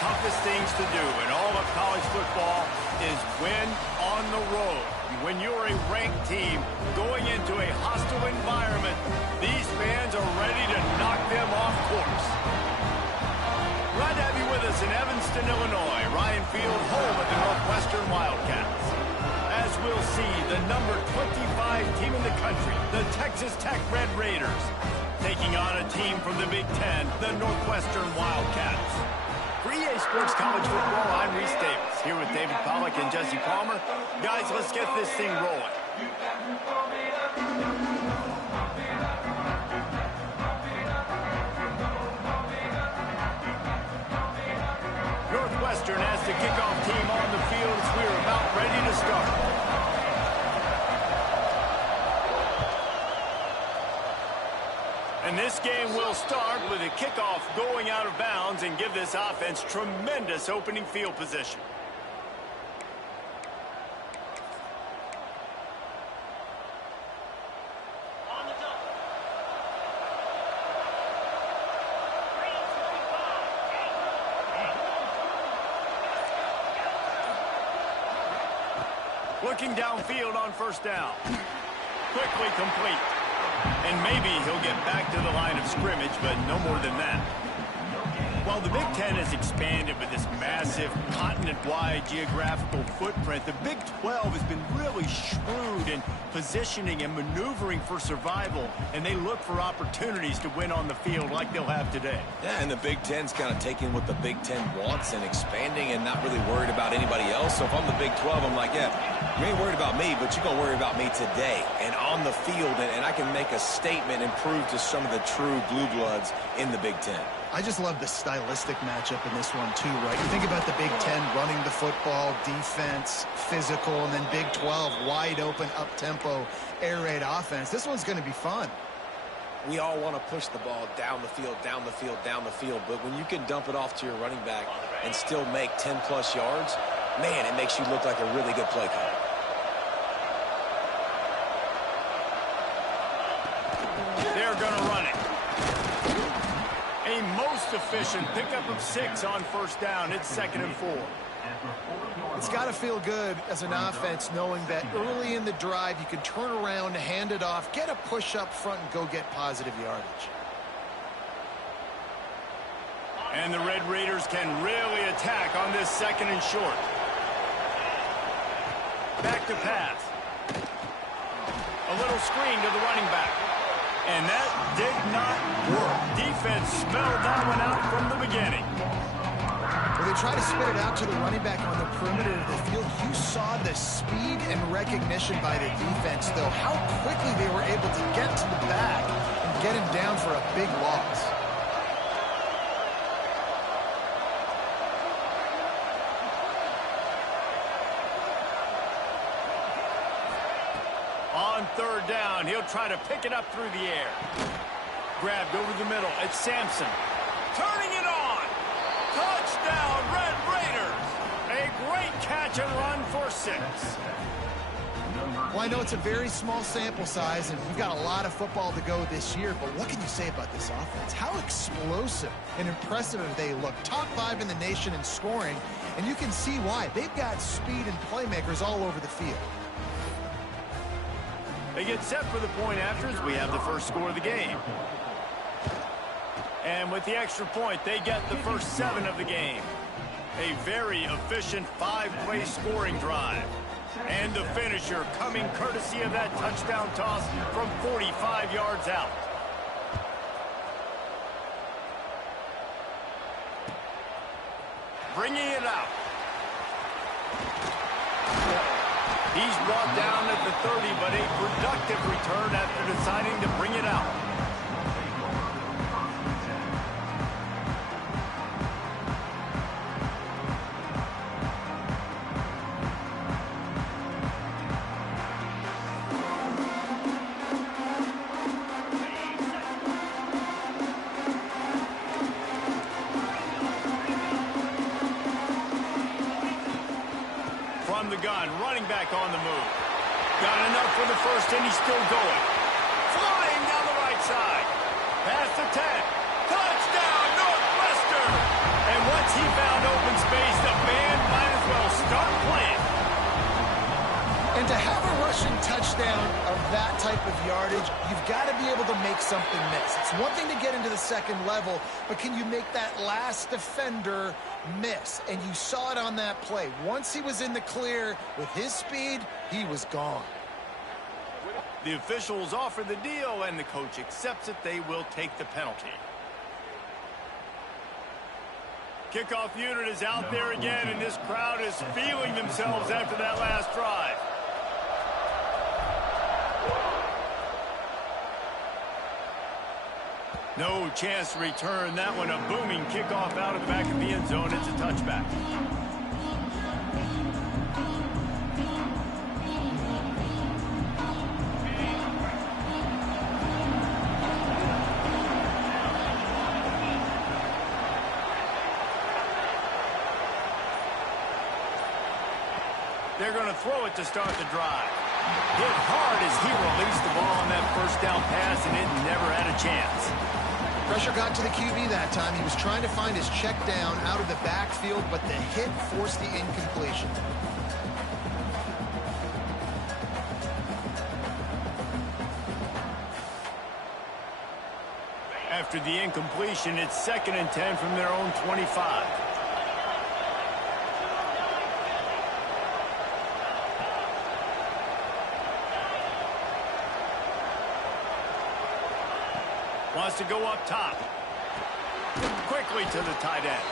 toughest things to do in all of college football is win on the road. When you're a ranked team going into a hostile environment, these fans are ready to knock them off course. Glad to have you with us in Evanston, Illinois. Ryan Field, home of the Northwestern Wildcats. As we'll see, the number 25 team in the country, the Texas Tech Red Raiders, taking on a team from the Big Ten, the Northwestern Wildcats. For EA Sports College Football, I'm Reese Davis, here with David Pollack and Jesse Palmer. Guys, let's get this thing rolling. Northwestern has the kickoff team on the field as we're about ready to start. And this game will start with a kickoff going out of bounds and give this offense tremendous opening field position. Looking downfield on first down. Quickly complete. And maybe he'll get back to the line of scrimmage, but no more than that. While the Big Ten has expanded with this massive continent-wide geographical footprint, the Big 12 has been really shrewd in positioning and maneuvering for survival, and they look for opportunities to win on the field like they'll have today. Yeah, and the Big Ten's kind of taking what the Big Ten wants and expanding and not really worried about anybody else. So if I'm the Big 12, I'm like, yeah, you ain't worried about me, but you're going to worry about me today and on the field, and I can make a statement and prove to some of the true blue bloods in the Big Ten. I just love the stylistic matchup in this one, too, right? You think about the Big Ten running the football, defense, physical, and then Big 12, wide open, up-tempo, air raid offense. This one's going to be fun. We all want to push the ball down the field, down the field, down the field, but when you can dump it off to your running back and still make 10-plus yards, man, it makes you look like a really good play caller. They're going to run it. A most efficient pickup of 6 on first down. It's 2nd and 4. It's got to feel good as an offense knowing that early in the drive you can turn around, hand it off, get a push up front, and go get positive yardage. And the Red Raiders can really attack on this 2nd and short. Back to pass. A little screen to the running back. And that did not work. Defense smelled that one out from the beginning. When they try to spit it out to the running back on the perimeter of the field, you saw the speed and recognition by the defense, though, how quickly they were able to get to the back and get him down for a big loss. On third down, he'll try to pick it up through the air. Grabbed over the middle. It's Sampson. Turning it on. Touchdown, Red Raiders. A great catch and run for 6. Well, I know it's a very small sample size, and we've got a lot of football to go this year, but what can you say about this offense? How explosive and impressive have they looked? Top 5 in the nation in scoring, and you can see why. They've got speed and playmakers all over the field. They get set for the point after as we have the first score of the game. And with the extra point, they get the first 7 of the game. A very efficient 5-play scoring drive. And the finisher coming courtesy of that touchdown toss from 45 yards out. Bringing it out. He's brought down at the 30, but a productive return after deciding to bring it out. From the gun, running back on the move. Got enough for the first, and he's still going. Flying down the right side. Past the 10. Touchdown, Northwestern! And once he found space, the band might as well start playing. And to have a rushing touchdown of that type of yardage, you've got to be able to make something miss. It's one thing to get into the second level, but can you make that last defender miss? And you saw it on that play. Once he was in the clear with his speed, he was gone. The officials offer the deal, and the coach accepts it. They will take the penalty. Kickoff unit is out there again, and this crowd is feeling themselves after that last drive. No chance to return that one. A booming kickoff out of the back of the end zone. It's a touchback. They're going to throw it to start the drive. Hit hard as he released the ball on that first down pass, and it never had a chance. Pressure got to the QB that time. He was trying to find his check down out of the backfield, but the hit forced the incompletion. After the incompletion, it's 2nd and 10 from their own 25. Wants to go up top. Quickly to the tight end.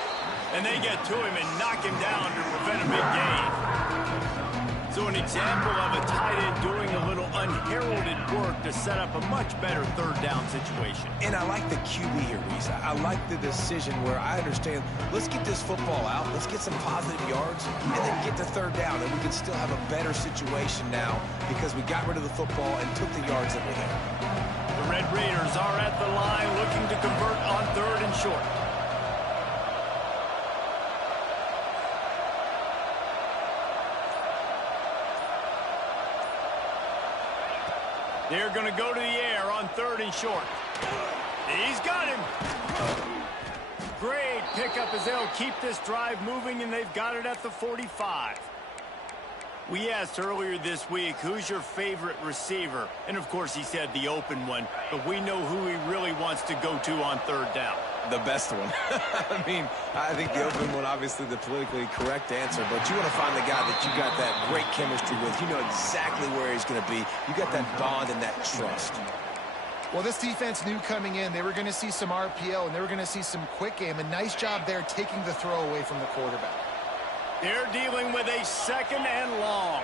And they get to him and knock him down to prevent a big gain. So an example of a tight end doing a little unheralded work to set up a much better third down situation. And I like the QB here, Reese. I like the decision where I understand, let's get this football out, let's get some positive yards, and then get to third down, and we can still have a better situation now because we got rid of the football and took the yards that were there. The Red Raiders are at the line looking to convert on 3rd and short. They're going to go to the air on 3rd and short. He's got him. Great pickup as they'll keep this drive moving, and they've got it at the 45. We asked earlier this week, who's your favorite receiver? And, of course, he said the open one, but we know who he really wants to go to on 3rd down. The best one. I mean, I think the open one, obviously the politically correct answer, but you want to find the guy that you got that great chemistry with. You know exactly where he's going to be. You got that bond and that trust. Well, this defense knew coming in they were going to see some RPO and they were going to see some quick game. A nice job there taking the throw away from the quarterback. They're dealing with a 2nd and long.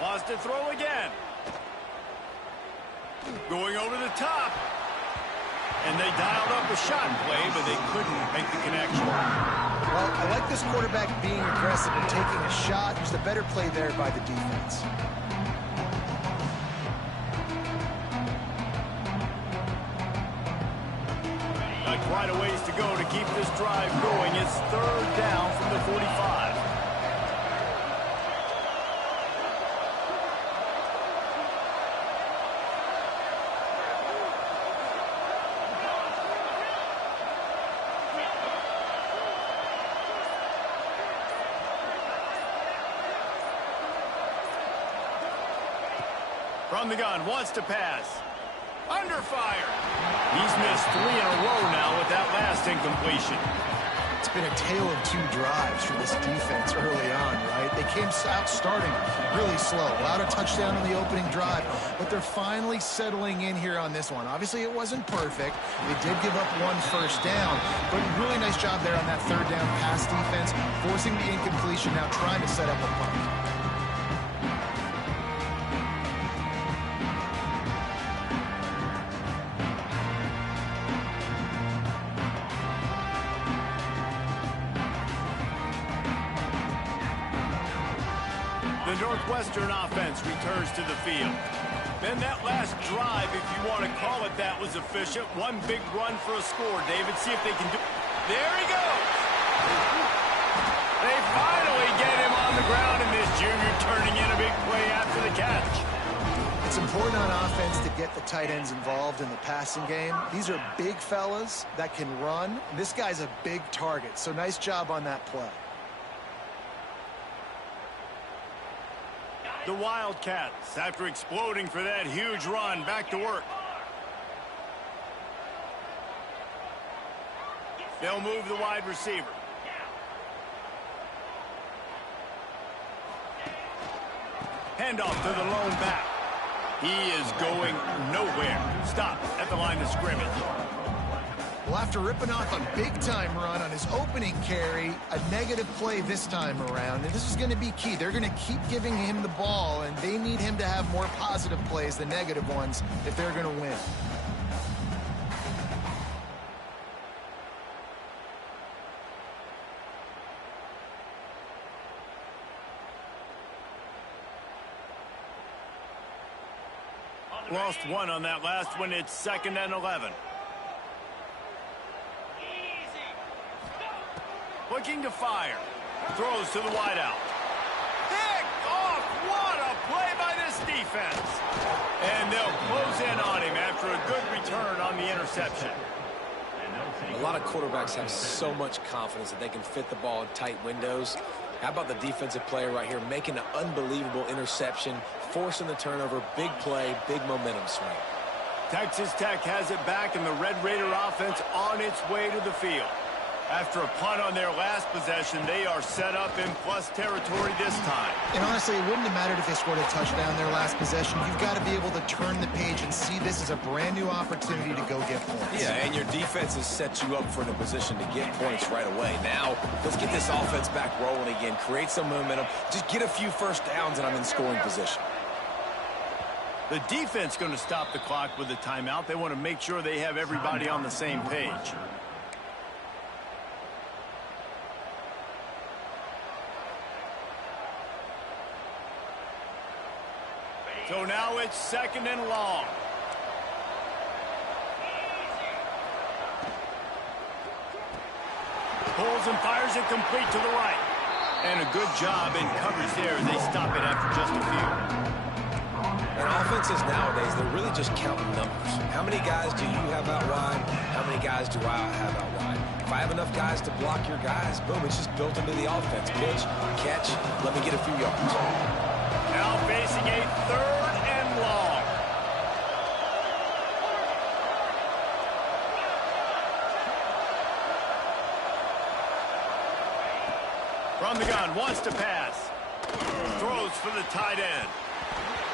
Wants to throw again. Going over the top. And they dialed up a shot play, but they couldn't make the connection. Well, I like this quarterback being aggressive and taking a shot. It was the better play there by the defense. Quite a ways to go to keep this drive going. It's 3rd down from the 45. From the gun, wants to pass. Under fire. He's missed 3 in a row now with that last incompletion. It's been a tale of 2 drives for this defense early on, right? They came out starting really slow. Allowed a touchdown on the opening drive, but they're finally settling in here on this one. Obviously, it wasn't perfect. They did give up 1 first down, but really nice job there on that 3rd down pass defense, forcing the incompletion, now trying to set up a punt. The Northwestern offense returns to the field. Then that last drive, if you want to call it that, was efficient. One big run for a score. David, see if they can do... There he goes! They finally get him on the ground, and this junior turning in a big play after the catch. It's important on offense to get the tight ends involved in the passing game. These are big fellas that can run. This guy's a big target, so nice job on that play. The Wildcats, after exploding for that huge run, back to work. They'll move the wide receiver. Handoff to the lone back. He is going nowhere. Stop at the line of scrimmage. Well, after ripping off a big-time run on his opening carry, a negative play this time around, and this is going to be key. They're going to keep giving him the ball, and they need him to have more positive plays than negative ones if they're going to win. Lost one on that last one. It's 2nd and 11. Looking to fire. Throws to the wideout. Picked off. What a play by this defense. And they'll close in on him after a good return on the interception. A lot of quarterbacks have so much confidence that they can fit the ball in tight windows. How about the defensive player right here making an unbelievable interception, forcing the turnover, big play, big momentum swing. Texas Tech has it back, and the Red Raider offense on its way to the field. After a punt on their last possession, they are set up in plus territory this time. And honestly, it wouldn't have mattered if they scored a touchdown their last possession. You've got to be able to turn the page and see this as a brand new opportunity to go get points. Yeah, and your defense has set you up for the position to get points right away. Now, let's get this offense back rolling again, create some momentum, just get a few first downs, and I'm in scoring position. The defense going to stop the clock with a timeout. They want to make sure they have everybody on the same page. So now it's 2nd and long. Pulls and fires it complete to the right. And a good job in coverage there as they stop it after just a few. And offenses nowadays, they're really just counting numbers. How many guys do you have out wide? How many guys do I have out wide? If I have enough guys to block your guys, boom, it's just built into the offense. Pitch, catch, let me get a few yards. Now facing a 3rd and long. From the gun, wants to pass. Throws for the tight end.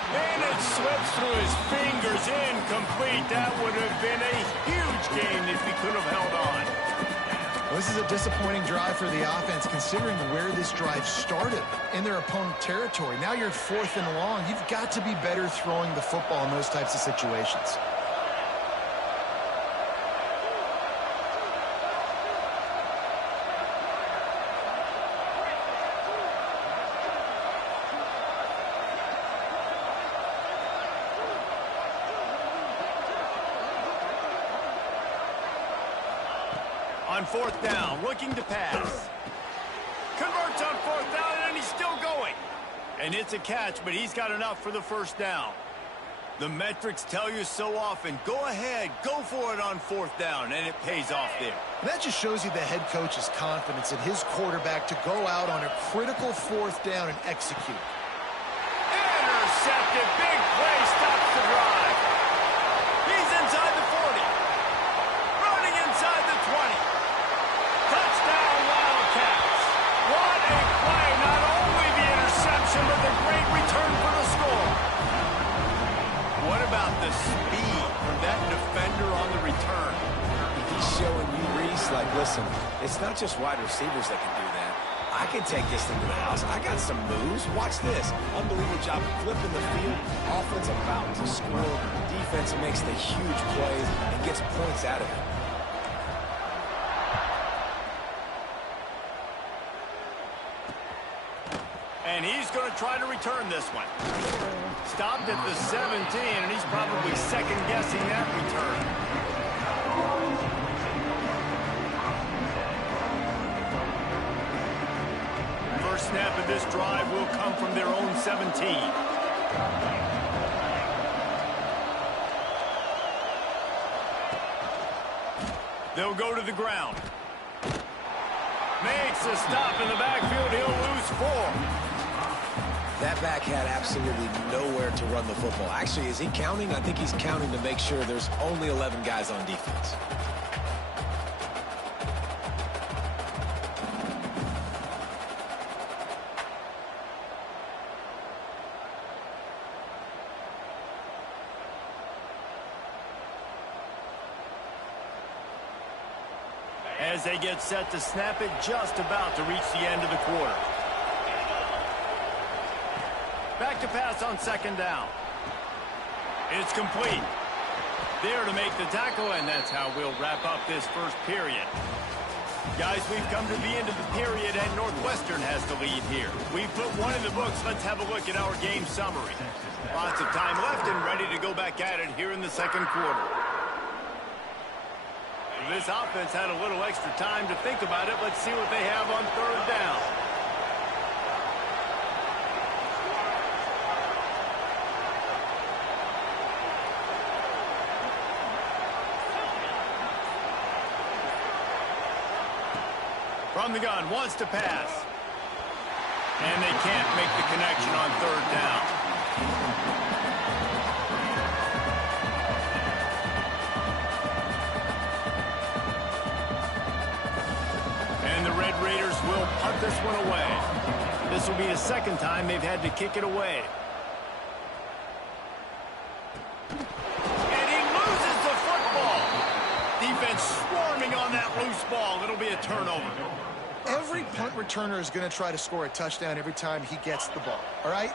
And it slips through his fingers, incomplete. That would have been a huge gain if he could have held on. Well, this is a disappointing drive for the offense, considering where this drive started in their opponent territory. Now you're 4th and long. You've got to be better throwing the football in those types of situations. On 4th down, looking to pass. Converts on 4th down, and he's still going. And it's a catch, but he's got enough for the first down. The metrics tell you so often, go ahead, go for it on 4th down, and it pays off there. And that just shows you the head coach's confidence in his quarterback to go out on a critical 4th down and execute. Intercepted, big play, stops the drive. He's inside the 40. Running inside the 20. Touchdown, Wildcats. What a play. Not only the interception, but the great return for the score. What about the speed from that defender on the return? He's showing you, Reese, like, listen, it's not just wide receivers that can do that. I can take this thing to the house. I got some moves. Watch this. Unbelievable job flipping the field. Offense about to score. Defense makes the huge plays and gets points out of it. And he's going to try to return this one. Stopped at the 17, and he's probably second-guessing that return. First snap of this drive will come from their own 17. They'll go to the ground. Makes a stop in the backfield. He'll lose 4. That back had absolutely nowhere to run the football. Actually, is he counting? I think he's counting to make sure there's only 11 guys on defense. As they get set to snap it, just about to reach the end of the quarter. Back to pass on 2nd down. It's complete. There to make the tackle, and that's how we'll wrap up this first period. Guys, we've come to the end of the period, and Northwestern has the lead here. We've put one in the books. Let's have a look at our game summary. Lots of time left and ready to go back at it here in the 2nd quarter. This offense had a little extra time to think about it. Let's see what they have on 3rd down. From the gun, wants to pass. And they can't make the connection on 3rd down. Red Raiders will punt this one away. This will be the 2nd time they've had to kick it away. And he loses the football. Defense swarming on that loose ball. It'll be a turnover. Every punt returner is going to try to score a touchdown every time he gets the ball, all right?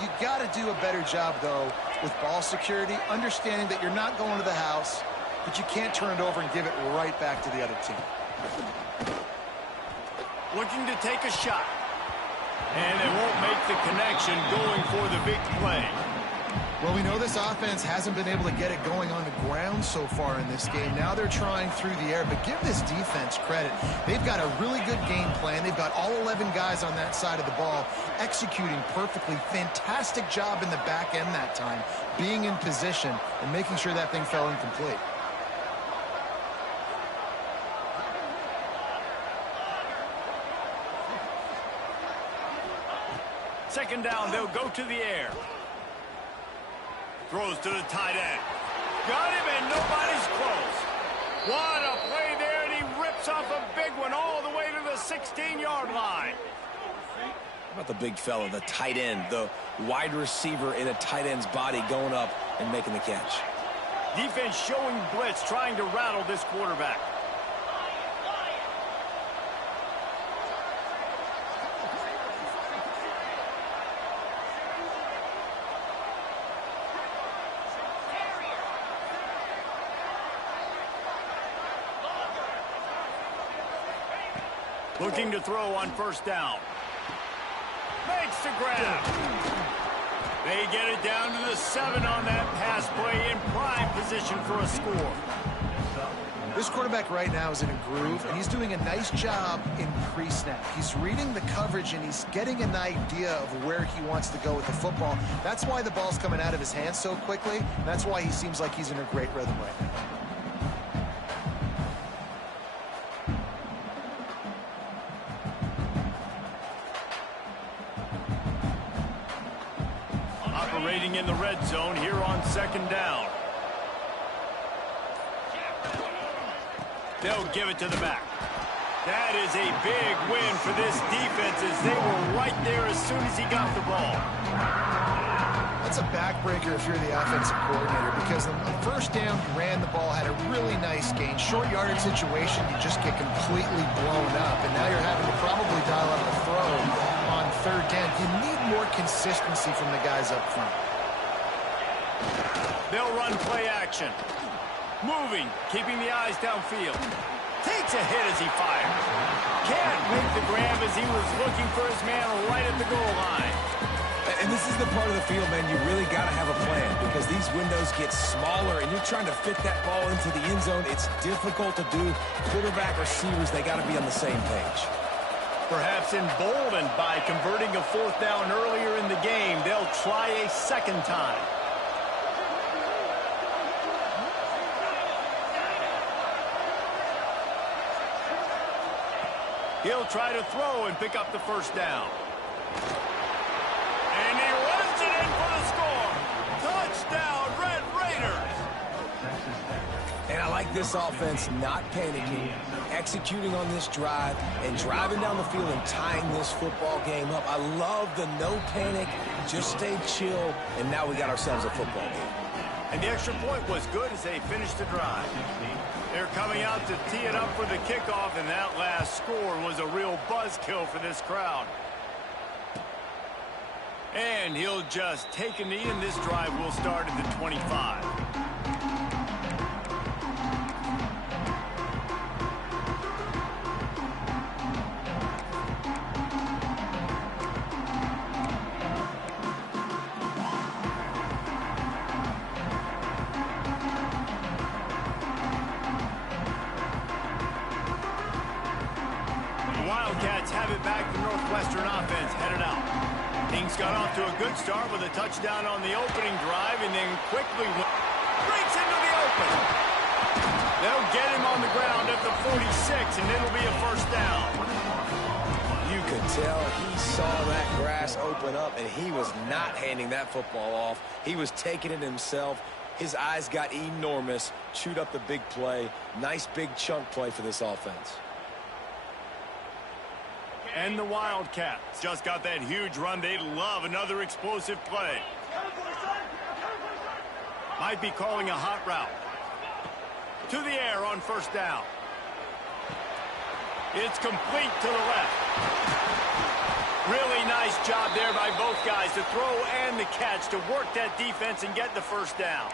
You got to do a better job, though, with ball security, understanding that you're not going to the house, but you can't turn it over and give it right back to the other team. Looking to take a shot. And they won't make the connection, going for the big play. Well, we know this offense hasn't been able to get it going on the ground so far in this game. Now they're trying through the air, but give this defense credit. They've got a really good game plan. They've got all 11 guys on that side of the ball executing perfectly. Fantastic job in the back end that time, being in position and making sure that thing fell incomplete. Second down, they'll go to the air. Throws to the tight end. Got him, and nobody's close. What a play there, and he rips off a big one all the way to the 16-yard line. How about the big fella, the tight end, the wide receiver in a tight end's body going up and making the catch. Defense showing blitz, trying to rattle this quarterback. Looking to throw on 1st down. Makes the grab. They get it down to the 7 on that pass play, in prime position for a score. This quarterback right now is in a groove, and he's doing a nice job in pre-snap. He's reading the coverage, and he's getting an idea of where he wants to go with the football. That's why the ball's coming out of his hands so quickly. That's why he seems like he's in a great rhythm right now. Operating in the red zone here on 2nd down. They'll give it to the back. That is a big win for this defense, as they were right there as soon as he got the ball. That's a backbreaker if you're the offensive coordinator, because on 1st down, you ran the ball, had a really nice gain. Short yardage situation, you just get completely blown up, and now you're having to probably dial up the throw on 3rd down. You need more consistency from the guys up front. They'll run play action. Moving, keeping the eyes downfield. Takes a hit as he fires. Can't make the grab as he was looking for his man right at the goal line. And this is the part of the field, man, you really got to have a plan, because these windows get smaller and you're trying to fit that ball into the end zone. It's difficult to do. Quarterback, receivers, they got to be on the same page. Perhaps emboldened by converting a 4th down earlier in the game, they'll try a 2nd time. He'll try to throw and pick up the first down. And he runs it in for the score. Touchdown, Red Raiders. And I like this offense not panicking, executing on this drive, and driving down the field and tying this football game up. I love the no panic, just stay chill, and now we got ourselves a football game. And the extra point was good as they finished the drive. They're coming out to tee it up for the kickoff, and that last score was a real buzzkill for this crowd. And he'll just take a knee, and this drive will start at the 25. Wildcats have it back. The Northwestern offense headed out. Kings got off to a good start with a touchdown on the opening drive and then quickly breaks into the open. They'll get him on the ground at the 46, and it'll be a first down. You could tell he saw that grass open up, and he was not handing that football off. He was taking it himself. His eyes got enormous, chewed up the big play. Nice big chunk play for this offense. And the Wildcats just got that huge run. They love another explosive play. Might be calling a hot route. To the air on first down. It's complete to the left. Really nice job there by both guys to throw and the catch to work that defense and get the first down.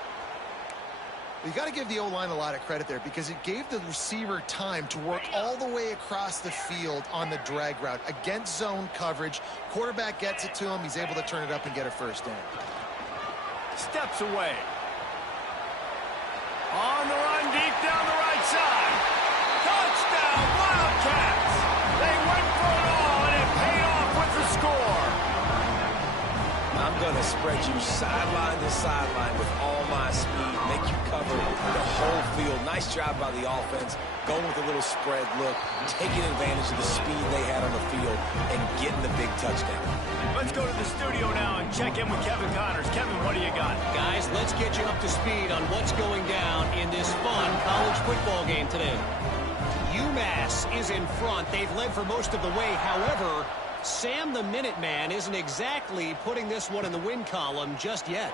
You got to give the O-line a lot of credit there because it gave the receiver time to work all the way across the field on the drag route against zone coverage. Quarterback gets it to him. He's able to turn it up and get a first down. Steps away. On the run deep down the right side. Touchdown, Wildcats. They went for it all, and it paid off with the score. I'm going to spread you sideline to sideline with all my speed, make you cover the whole field. Nice job by the offense, going with a little spread look, taking advantage of the speed they had on the field, and getting the big touchdown. Let's go to the studio now and check in with Kevin Connors. Kevin, what do you got? Guys, let's get you up to speed on what's going down in this fun college football game today. UMass is in front. They've led for most of the way. However, Sam the Minuteman isn't exactly putting this one in the win column just yet.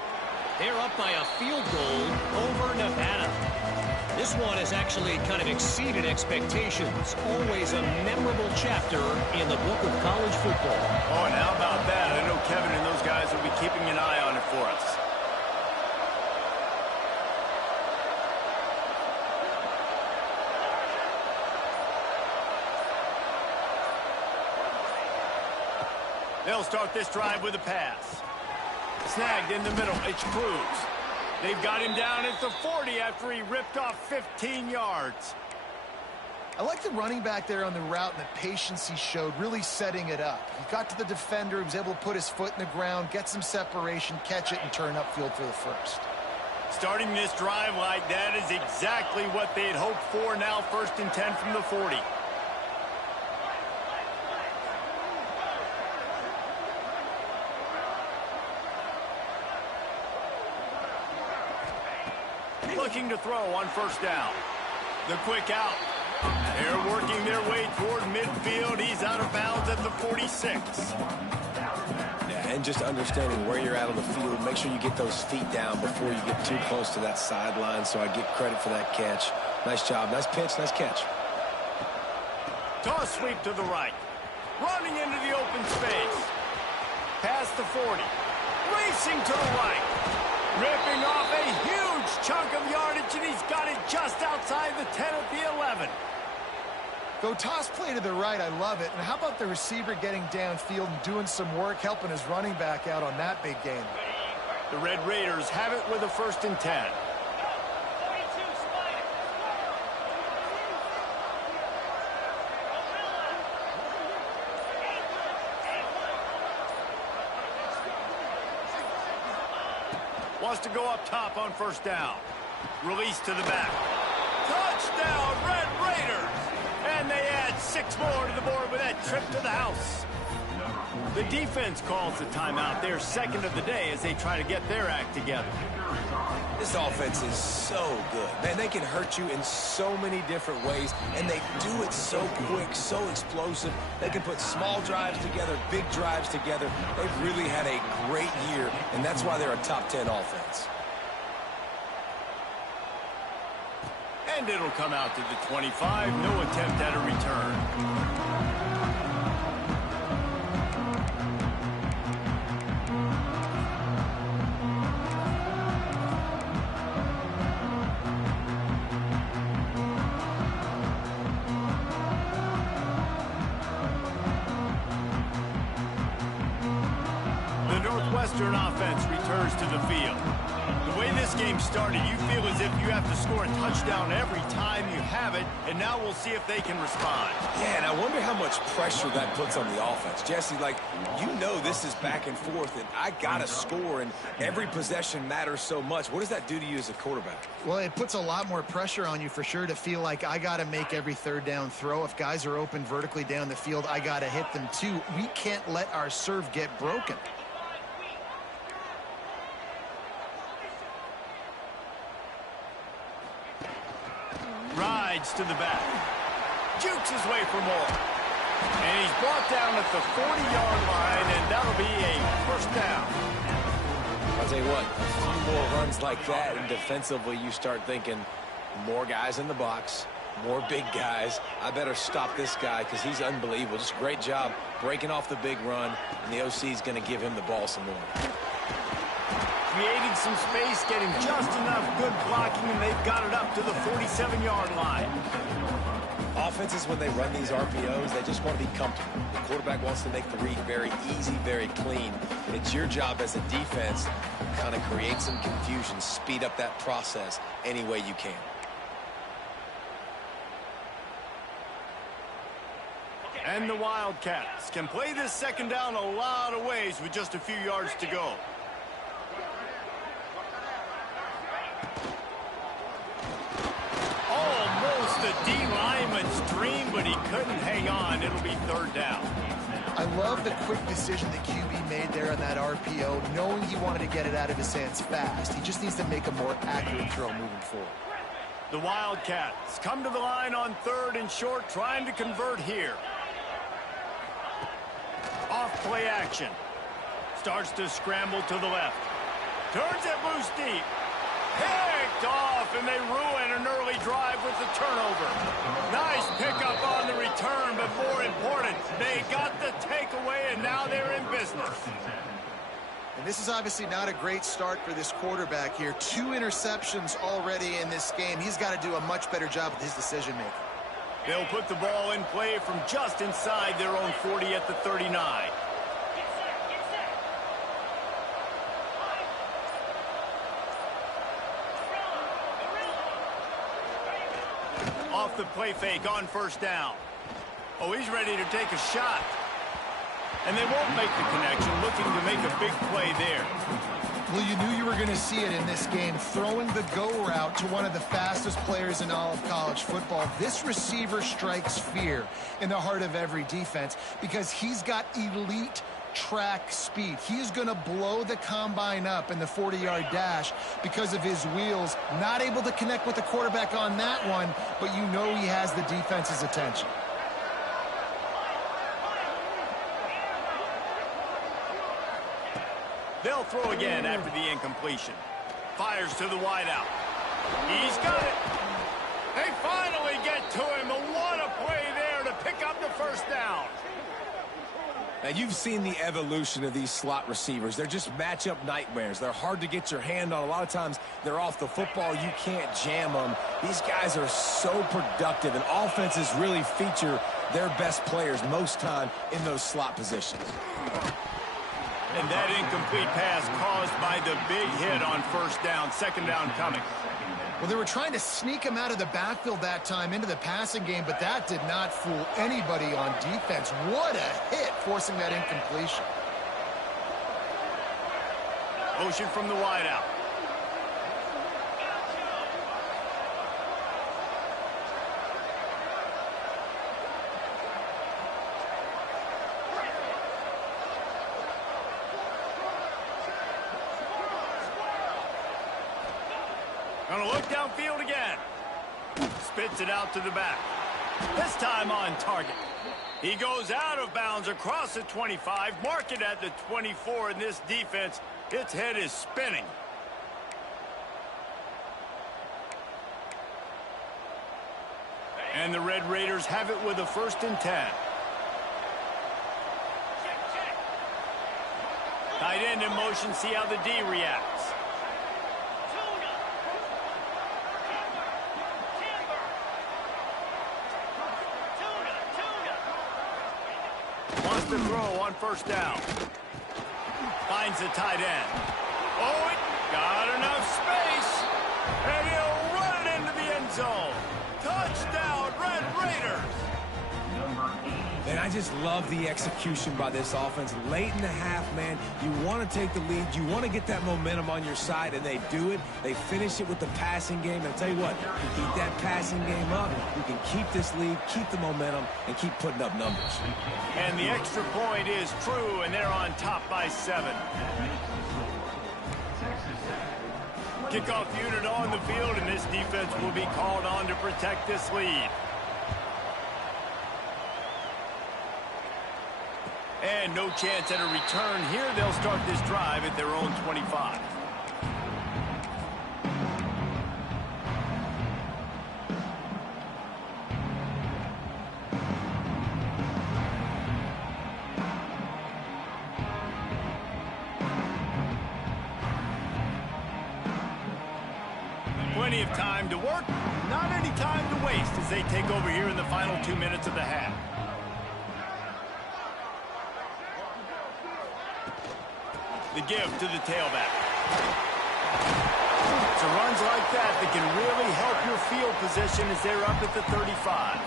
They're up by a field goal over Nevada. This one has actually kind of exceeded expectations. Always a memorable chapter in the book of college football. Oh, and how about that? I know Kevin and those guys will be keeping an eye on it for us. They'll start this drive with a pass. Snagged in the middle. It's Cruz. They've got him down at the 40 after he ripped off 15 yards. I like the running back there on the route and the patience he showed, really setting it up. He got to the defender, he was able to put his foot in the ground, get some separation, catch it, and turn upfield for the first. Starting this drive like that is exactly what they had hoped for. Now 1st and 10 from the 40. Looking to throw on first down. The quick out. They're working their way toward midfield. He's out of bounds at the 46. Yeah, and just understanding where you're at on the field. Make sure you get those feet down before you get too close to that sideline, so I get credit for that catch. Nice job. Nice pitch. Nice catch. Toss sweep to the right. Running into the open space. Past the 40. Racing to the right. Ripping off a huge chunk of yardage, and he's got it just outside the 10 at the 11. Go toss play to the right, I love it. And how about the receiver getting downfield and doing some work, helping his running back out on that big game? The Red Raiders have it with a 1st and 10. Wants to go up top on first down. Release to the back. Touchdown, Red Raiders! And they add 6 Six more to the board with that trip to the house. The defense calls the timeout, their second of the day, as they try to get their act together. This offense is so good. Man, they can hurt you in so many different ways, and they do it so quick, so explosive. They can put small drives together, big drives together. They've really had a great year, and that's why they're a top 10 offense. And it'll come out to the 25. No attempt at a return. Northwestern offense returns to the field. The way this game started, you feel as if you have to score a touchdown every time you have it, and now we'll see if they can respond. Yeah, and I wonder how much pressure that puts on the offense. Jesse, like, you know this is back and forth, and I got to score, and every possession matters so much. What does that do to you as a quarterback? Well, it puts a lot more pressure on you for sure to feel like I got to make every third down throw. If guys are open vertically down the field, I got to hit them too. We can't let our serve get broken. Rides to the back. Jukes his way for more. And he's brought down at the 40-yard line, and that'll be a first down. I'll tell you what, a few more runs like that, and defensively you start thinking more guys in the box, more big guys. I better stop this guy because he's unbelievable. Just a great job breaking off the big run, and the OC is going to give him the ball some more. Creating some space, getting just enough good blocking, and they've got it up to the 47-yard line. Offenses, when they run these RPOs, they just want to be comfortable. The quarterback wants to make the read very easy, very clean. And it's your job as a defense to kind of create some confusion, speed up that process any way you can. And the Wildcats can play this second down a lot of ways with just a few yards to go. Almost a D-lineman's dream, but he couldn't hang on. It'll be third down. I love the quick decision the QB made there on that RPO, knowing he wanted to get it out of his hands fast. He just needs to make a more accurate throw moving forward. The Wildcats come to the line on third and short, trying to convert here. Off play action. Starts to scramble to the left. Turns it loose deep. Picked off, and they ruin an early drive with the turnover. Nice pickup on the return, but more important, they got the takeaway, and now they're in business. And this is obviously not a great start for this quarterback here. 2 interceptions already in this game. He's got to do a much better job with his decision-making. They'll put the ball in play from just inside their own 40 at the 39. Off the play fake on first down. Oh, he's ready to take a shot. And they won't make the connection, looking to make a big play there. Well, you knew you were going to see it in this game, throwing the go route to one of the fastest players in all of college football. This receiver strikes fear in the heart of every defense because he's got elite track speed. He is going to blow the combine up in the 40-yard dash because of his wheels. Not able to connect with the quarterback on that one, but you know he has the defense's attention. They'll throw again after the incompletion. Fires to the wideout. He's got it. They finally get to him. And what a play there to pick up the first down. Now, you've seen the evolution of these slot receivers. They're just matchup nightmares. They're hard to get your hand on. A lot of times, they're off the football. You can't jam them. These guys are so productive, and offenses really feature their best players most time in those slot positions. And that incomplete pass caused by the big hit on first down. Second down coming. Well, they were trying to sneak him out of the backfield that time into the passing game, but that did not fool anybody on defense. What a hit, forcing that incompletion. Motion from the wideout. Gonna look downfield again. Spits it out to the back. This time on target. He goes out of bounds across the 25. Mark it at the 24 in this defense. Its head is spinning. And the Red Raiders have it with a 1st and 10. Tight end in motion, see how the D reacts. Wants to throw on 1st down. Finds the tight end. Oh, it got enough space. And he'll run it into the end zone. Touchdown, Red Raiders. And I just love the execution by this offense. Late in the half, man, you want to take the lead. You want to get that momentum on your side, and they do it. They finish it with the passing game. And I'll tell you what, you keep that passing game up, you can keep this lead, keep the momentum, and keep putting up numbers. And the extra point is true, and they're on top by 7. Kickoff unit on the field, and this defense will be called on to protect this lead. And no chance at a return here. They'll start this drive at their own 25. Plenty of time to work, not any time to waste as they take over here in the final 2 minutes of the half. The give to the tailback. So runs like that can really help your field position as they're up at the 35.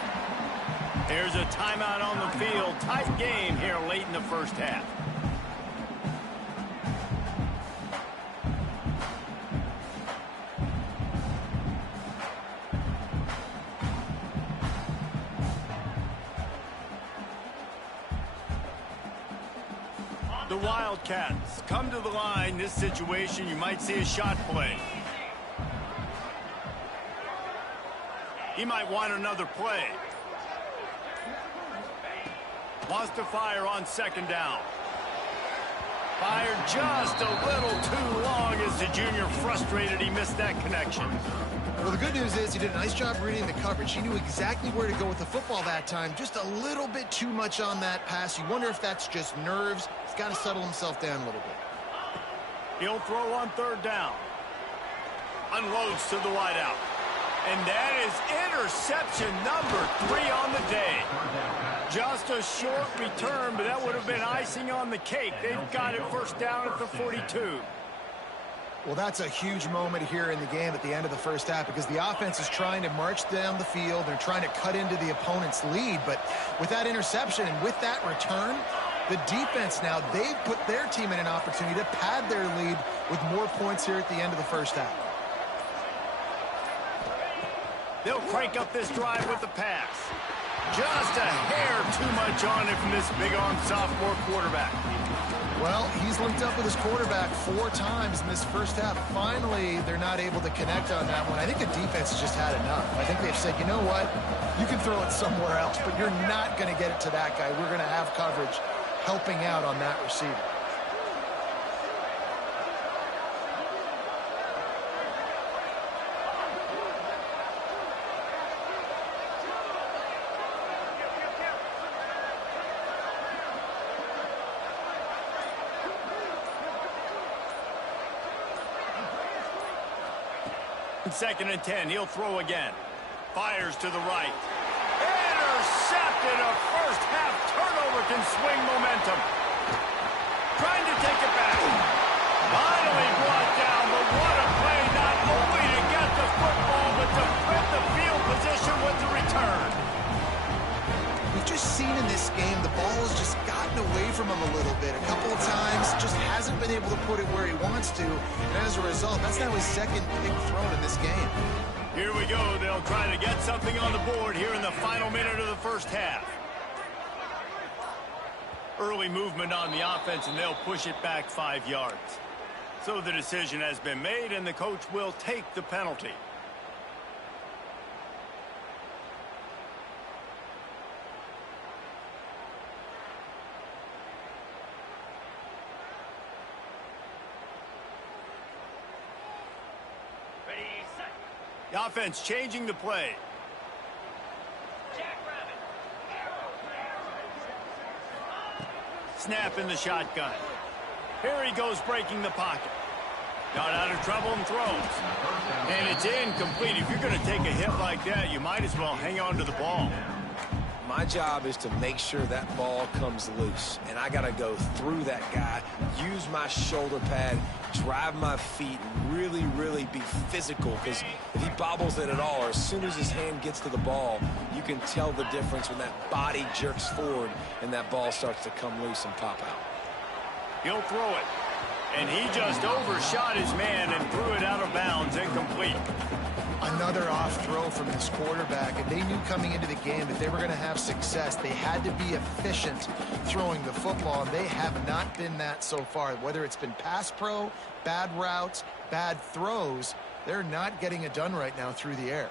There's a timeout on the field. Tight game here late in the 1st half. The Wildcats come to the line. This situation, you might see a shot play. He might want another play. Wants to fire on 2nd down. Fired just a little too long as the junior frustrated he missed that connection. Well, the good news is he did a nice job reading the coverage. He knew exactly where to go with the football that time. Just a little bit too much on that pass. You wonder if that's just nerves. He's got to settle himself down a little bit. He'll throw on 3rd down. Unloads to the wideout. And that is interception number 3 on the day. Just a short return, but that would have been icing on the cake. They've got it 1st down at the 42. Well, that's a huge moment here in the game at the end of the 1st half because the offense is trying to march down the field. They're trying to cut into the opponent's lead. But with that interception and with that return, the defense now, they've put their team in an opportunity to pad their lead with more points here at the end of the 1st half. They'll crank up this drive with the pass. Just a hair too much on it from this big-armed sophomore quarterback. Well, he's linked up with his quarterback 4 times in this 1st half. Finally, they're not able to connect on that one. I think the defense has just had enough. I think they've said, you know what? You can throw it somewhere else, but you're not going to get it to that guy. We're going to have coverage helping out on that receiver. Second and 10, he'll throw again. Fires to the right. Intercepted. A 1st half turnover can swing momentum. Trying to take it back. Finally brought down, but what a play, not only to get the football, but to flip the field position with the return. We've just seen in this game, the ball has just gotten away from him a little bit. A couple of times, just hasn't been able to put it where he wants to. And as a result, that's now his 2nd pick thrown in this game. Here we go. They'll try to get something on the board here in the final minute of the 1st half. Early movement on the offense, and they'll push it back 5 yards. So the decision has been made, and the coach will take the penalty. The offense changing the play. Snap in the shotgun. Here he goes breaking the pocket. Got out of trouble and throws. And it's incomplete. If you're going to take a hit like that, you might as well hang on to the ball. My job is to make sure that ball comes loose. And I got to go through that guy, use my shoulder pad, drive my feet, really, really be physical. Because if he bobbles it at all, or as soon as his hand gets to the ball, you can tell the difference when that body jerks forward and that ball starts to come loose and pop out. He'll throw it. And he just overshot his man and threw it out of bounds, incomplete. Another off throw from this quarterback, and they knew coming into the game that they were going to have success. They had to be efficient throwing the football, and they have not been that so far. Whether it's been pass pro, bad routes, bad throws, they're not getting it done right now through the air.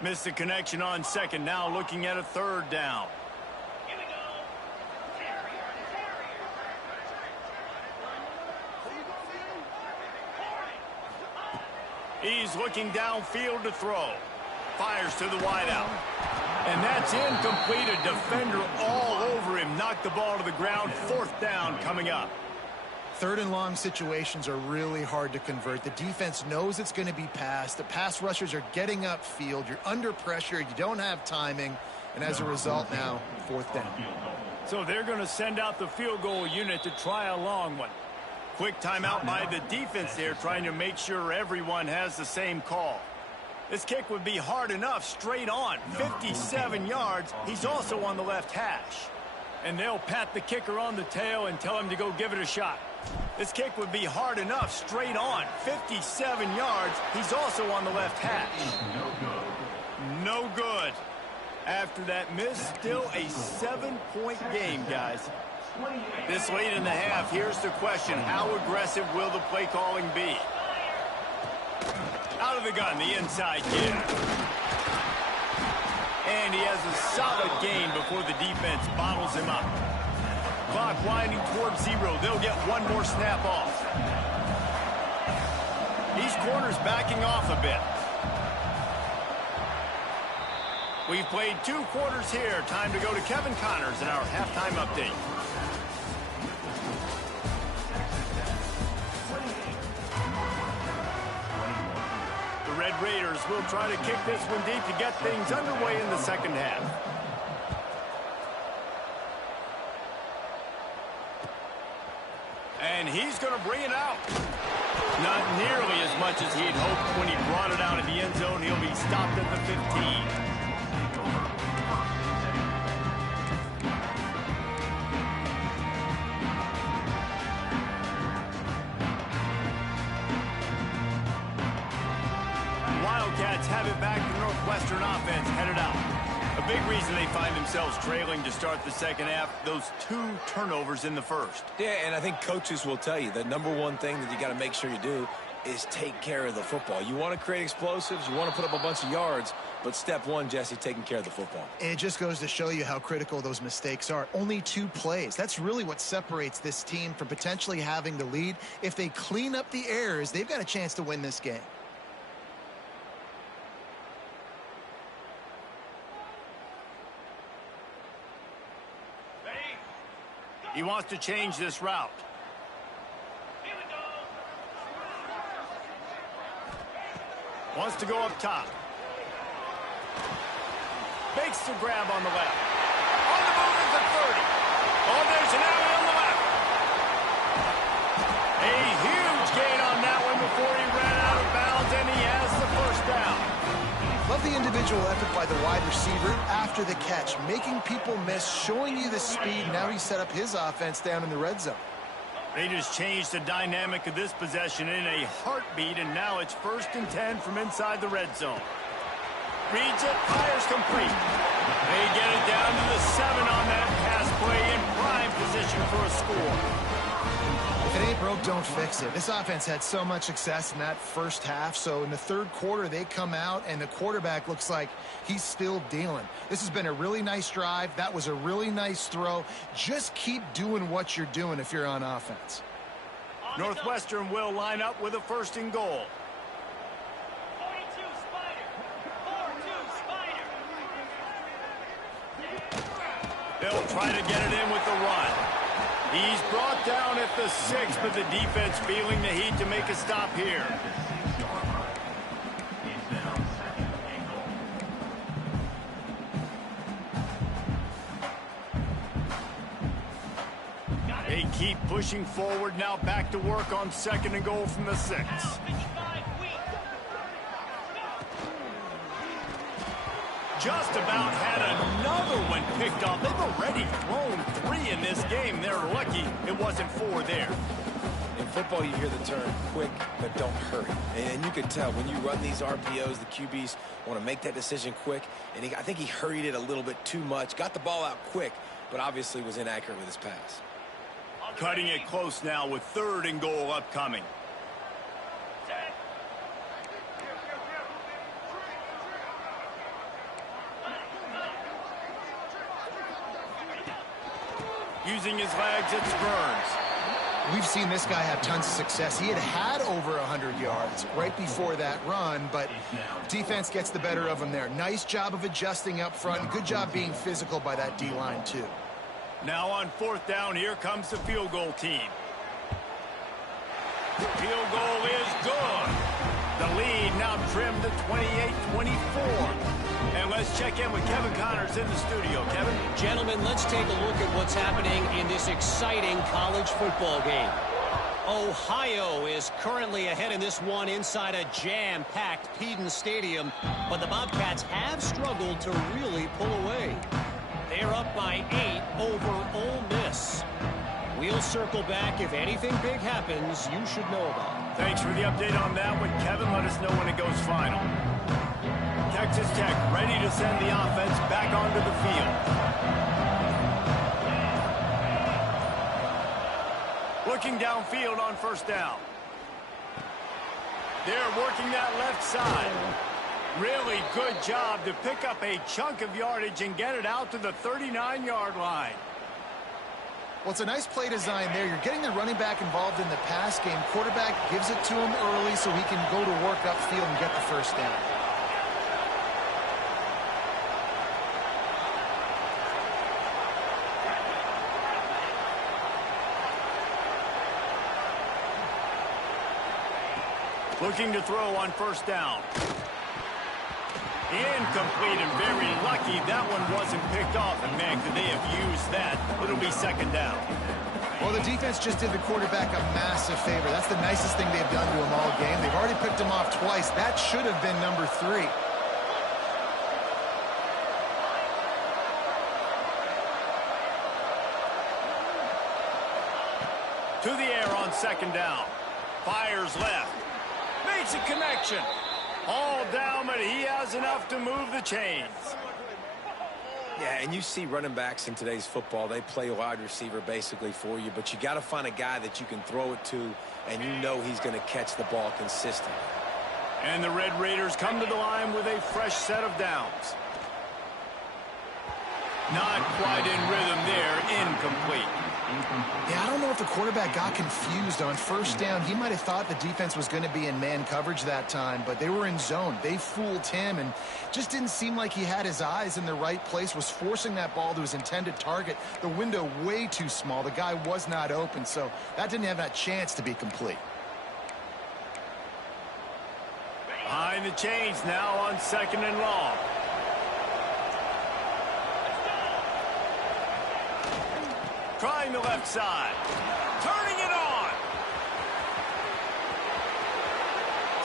Missed the connection on second. Now looking at a third down. He's looking downfield to throw. Fires to the wideout. And that's incomplete. A defender all over him. Knocked the ball to the ground. Fourth down coming up. Third and long situations are really hard to convert. The defense knows it's going to be passed. The pass rushers are getting upfield. You're under pressure. You don't have timing. And as a result now, fourth down. So they're going to send out the field goal unit to try a long one. Quick timeout by the defense there, trying to make sure everyone has the same call. This kick would be hard enough, straight on. 57 yards. He's also on the left hash. And they'll pat the kicker on the tail and tell him to go give it a shot. This kick would be hard enough, straight on. 57 yards. He's also on the left hash. No good. After that miss, still a 7-point game, guys. This late in the half, here's the question. How aggressive will the play calling be? Out of the gun, the inside kid. And he has a solid gain before the defense bottles him up. Clock winding towards zero. They'll get one more snap off. These corners backing off a bit. We've played 2 quarters here. Time to go to Kevin Connors in our halftime update. The Red Raiders will try to kick this one deep to get things underway in the second half. And he's going to bring it out. Not nearly as much as he'd hoped when he brought it out of the end zone. He'll be stopped at the 15. Wildcats have it back. The Northwestern offense headed out. A big reason they find themselves trailing to start the second half, those 2 turnovers in the first. Yeah, and I think coaches will tell you the number one thing that you got to make sure you do is take care of the football. You want to create explosives, you want to put up a bunch of yards, but step one, Jesse, taking care of the football. It just goes to show you how critical those mistakes are. Only 2 plays. That's really what separates this team from potentially having the lead. If they clean up the errors, they've got a chance to win this game. He wants to change this route. Wants to go up top. Makes the grab on the left. On the move is the 30. Oh, there's an alley on the left. A huge gain on that one before he ran out of bounds, and he has the first down. Love the individual effort by the wide receiver after the catch, making people miss, showing you the speed. Now he set up his offense down in the red zone. They just changed the dynamic of this possession in a heartbeat, and now it's 1st and 10 from inside the red zone. Reads it, fires complete. They get it down to the 7 on that pass play in prime position for a score. If it ain't broke, don't fix it. This offense had so much success in that first half, so in the third quarter, they come out, and the quarterback looks like he's still dealing. This has been a really nice drive. That was a really nice throw. Just keep doing what you're doing if you're on offense. Northwestern will line up with a 1st and goal. 42 Spider. 42 Spider. They'll try to get it in with the run. He's brought down at the 6, but the defense feeling the heat to make a stop here. They keep pushing forward, now back to work on 2nd and goal from the 6. Just about had another one picked off. They've already thrown 3 in this game. They're lucky it wasn't 4 there. In football, you hear the term quick, but don't hurry. And you can tell when you run these RPOs, the QBs want to make that decision quick. And I think he hurried it a little bit too much. Got the ball out quick, but obviously was inaccurate with his pass. Cutting it close now with 3rd and goal upcoming. Using his legs, it's Burns. We've seen this guy have tons of success. He had over 100 yards right before that run, but defense gets the better of him there. Nice job of adjusting up front, and good job being physical by that D-line, too. Now on 4th down, here comes the field goal team. Field goal is good. The lead now trimmed to 28-24. And let's check in with Kevin Connors in the studio. Kevin? Gentlemen, let's take a look at what's happening in this exciting college football game. Ohio is currently ahead in this one inside a jam-packed Peden Stadium, but the Bobcats have struggled to really pull away. They're up by 8 over Ole Miss. We'll circle back. If anything big happens, you should know about it. Thanks for the update on that one, Kevin. Let us know when it goes final. Texas Tech ready to send the offense back onto the field. Looking downfield on 1st down. They're working that left side. Really good job to pick up a chunk of yardage and get it out to the 39-yard line. Well, it's a nice play design there. You're getting the running back involved in the pass game. Quarterback gives it to him early so he can go to work upfield and get the 1st down. Looking to throw on 1st down. Incomplete, and very lucky that one wasn't picked off. And man, could they have used that? It'll be 2nd down. Well, the defense just did the quarterback a massive favor. That's the nicest thing they've done to him all game. They've already picked him off twice. That should have been number 3. To the air on 2nd down. Fires left. Makes a connection. All down, but he has enough to move the chains. Yeah, and you see running backs in today's football, they play wide receiver basically for you, but you got to find a guy that you can throw it to, and you know he's going to catch the ball consistently. And the Red Raiders come to the line with a fresh set of downs. Not quite in rhythm there, incomplete. Yeah, I don't know if the quarterback got confused on 1st down. He might have thought the defense was going to be in man coverage that time, but they were in zone. They fooled him and just didn't seem like he had his eyes in the right place, was forcing that ball to his intended target. The window way too small. The guy was not open, so that didn't have that chance to be complete. Behind the chains now on 2nd and long. Trying the left side. Turning it on.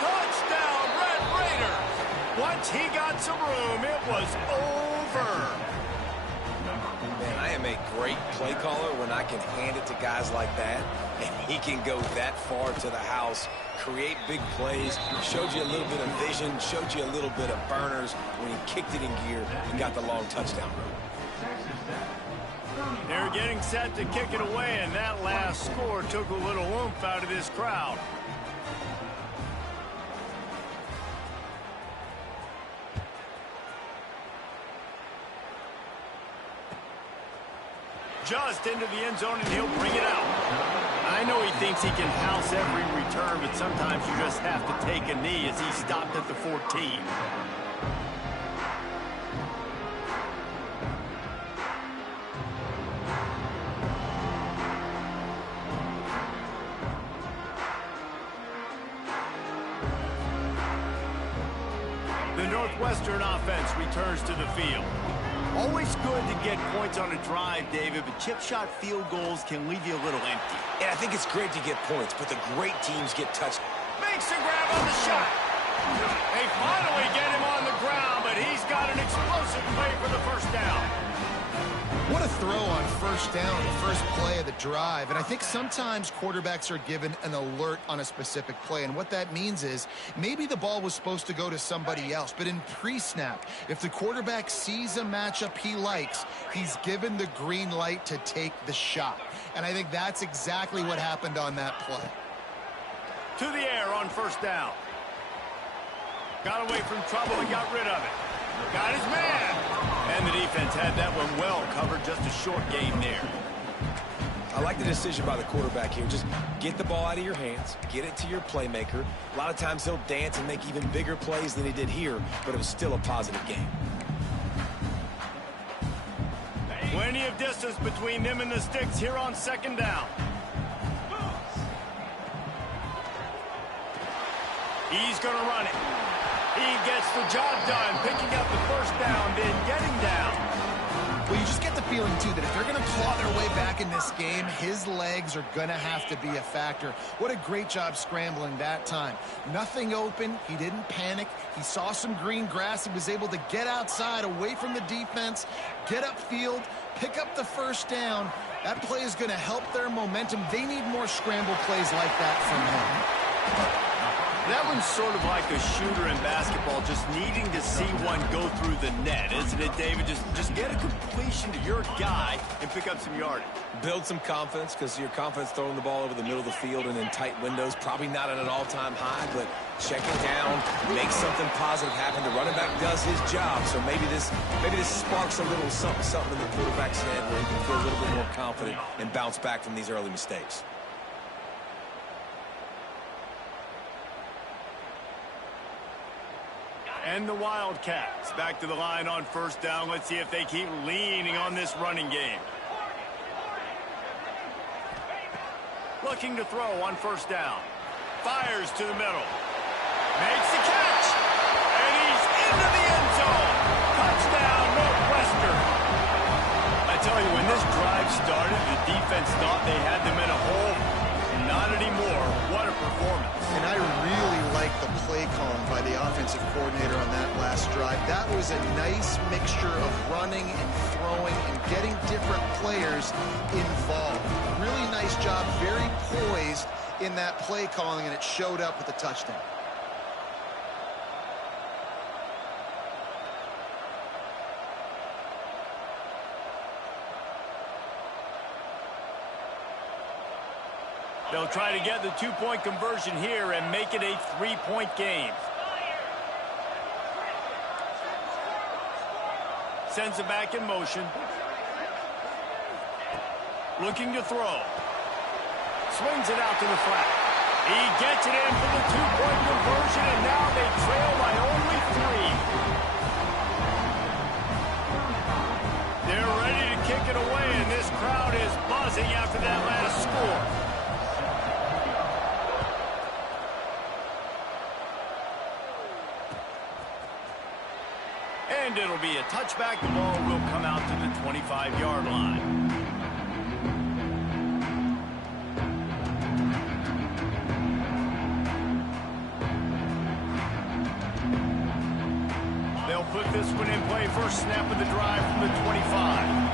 Touchdown, Red Raiders. Once he got some room, it was over. Man, I am a great play caller when I can hand it to guys like that. And he can go that far to the house, create big plays, showed you a little bit of vision, showed you a little bit of burners when he kicked it in gear and got the long touchdown run. They're getting set to kick it away, and that last score took a little oomph out of this crowd. Just into the end zone, and he'll bring it out. I know he thinks he can house every return, but sometimes you just have to take a knee as he stopped at the 14. The Northwestern offense returns to the field. Always good to get points on a drive, David, but chip shot field goals can leave you a little empty. And I think it's great to get points, but the great teams get touched. Makes a grab on the shot. They finally get him on the ground, but he's got an explosive play for the first down. What a throw on first down, the first play of the drive. And I think sometimes quarterbacks are given an alert on a specific play. And what that means is maybe the ball was supposed to go to somebody else. But in pre-snap, if the quarterback sees a matchup he likes, he's given the green light to take the shot. And I think that's exactly what happened on that play. To the air on first down. Got away from trouble and got rid of it. Got his man. And the defense had that one well covered, just a short game there. I like the decision by the quarterback here. Just get the ball out of your hands, get it to your playmaker. A lot of times he'll dance and make even bigger plays than he did here, but it was still a positive game. Plenty of distance between them and the sticks here on second down. He's going to run it. He gets the job done, picking up the first down, then getting down. Well, you just get the feeling, too, that if they're going to claw their way back in this game, his legs are going to have to be a factor. What a great job scrambling that time. Nothing open. He didn't panic. He saw some green grass. He was able to get outside, away from the defense, get upfield, pick up the first down. That play is going to help their momentum. They need more scramble plays like that from him. That one's sort of like a shooter in basketball, just needing to see one go through the net, isn't it, David? Just get a completion to your guy and pick up some yardage. Build some confidence, because your confidence throwing the ball over the middle of the field and in tight windows, probably not at an all-time high, but check it down, make something positive happen. The running back does his job, so maybe this sparks a little something in the quarterback's head where he can feel a little bit more confident and bounce back from these early mistakes. And the Wildcats back to the line on first down. Let's see if they keep leaning on this running game. Looking to throw on first down. Fires to the middle. Makes the catch. And he's into the end zone. Touchdown, Northwestern. I tell you, when this drive started, the defense thought they had them in a hole. Not anymore. What a performance. And I really like the play calling by the offensive coordinator on that last drive. That was a nice mixture of running and throwing and getting different players involved. Really nice job, very poised in that play calling, and it showed up with a touchdown. They'll try to get the two-point conversion here and make it a three-point game. Sends it back in motion. Looking to throw. Swings it out to the flat. He gets it in for the two-point conversion, and now they trail by only 3. They're ready to kick it away, and this crowd is buzzing after that last score. And it'll be a touchback. The ball will come out to the 25-yard line. They'll put this one in play. First snap of the drive from the 25.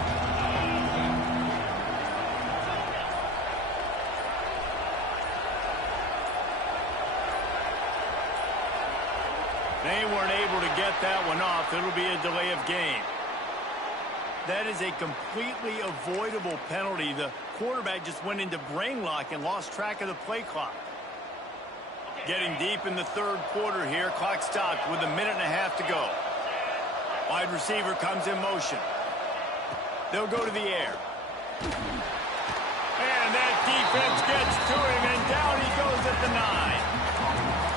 They weren't able to get that one off. It'll be a delay of game. That is a completely avoidable penalty. The quarterback just went into brain lock and lost track of the play clock. Getting deep in the third quarter here. Clock stopped with a minute and a half to go. Wide receiver comes in motion. They'll go to the air. And that defense gets to him, and down he goes at the 9.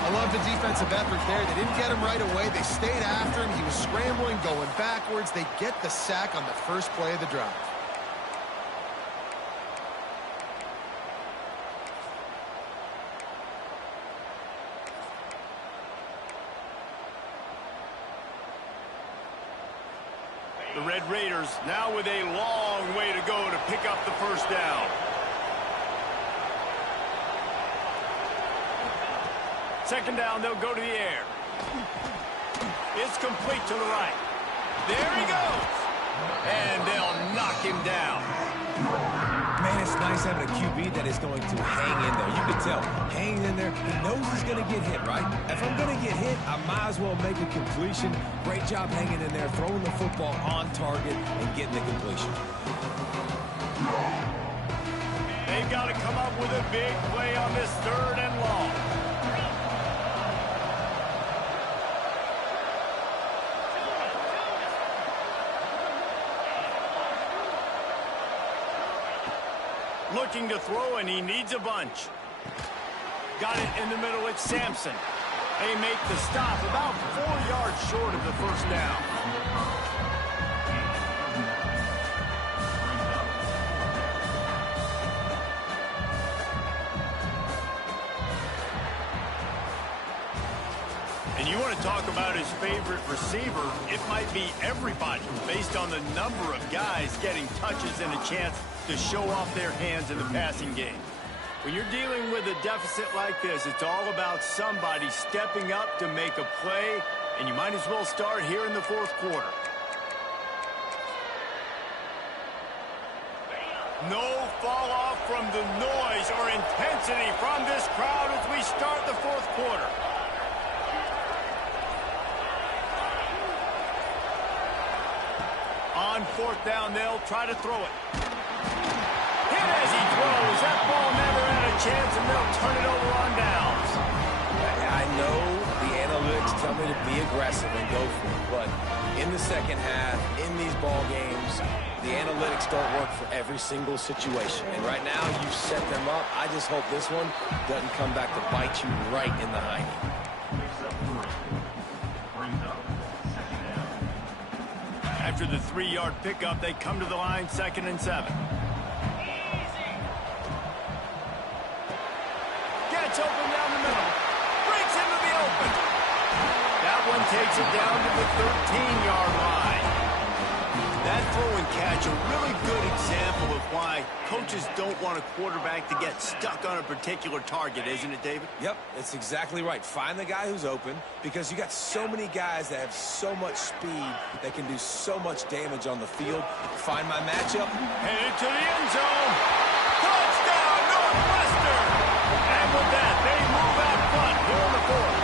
I love the defensive effort there. They didn't get him right away. They stayed after him. He was scrambling, going backwards. They get the sack on the first play of the drive. The Red Raiders now with a long way to go to pick up the first down. Second down, they'll go to the air. It's complete to the right. There he goes. And they'll knock him down. Man, it's nice having a QB that is going to hang in there. You can tell, hanging in there, he knows he's going to get hit, right? If I'm going to get hit, I might as well make a completion. Great job hanging in there, throwing the football on target and getting the completion. They've got to come up with a big play on this third and long. Looking to throw, and he needs a bunch. Got it in the middle. It's Sampson. They make the stop about 4 yards short of the first down. And you want to talk about his favorite receiver, it might be everybody based on the number of guys getting touches and a chance to show off their hands in the passing game. When you're dealing with a deficit like this, it's all about somebody stepping up to make a play, and you might as well start here in the fourth quarter. No fall off from the noise or intensity from this crowd as we start the fourth quarter. On fourth down, they'll try to throw it. Hit as he throws. That ball never had a chance, and they'll turn it over on downs. I know the analytics tell me to be aggressive and go for it, but in the second half, in these ball games, the analytics don't work for every single situation. And right now, you set them up. I just hope this one doesn't come back to bite you right in the hiney. After the 3-yard pickup, they come to the line, 2nd and 7. Gets open down the middle. Breaks into the open. That one takes it down to the 13-yard line. That throw and catch, a really good example of why coaches don't want a quarterback to get stuck on a particular target, isn't it, David? Yep, that's exactly right. Find the guy who's open, because you got so many guys that have so much speed that can do so much damage on the field. Find my matchup. Headed to the end zone. Touchdown, Northwestern! And with that, they move out front here in the fourth.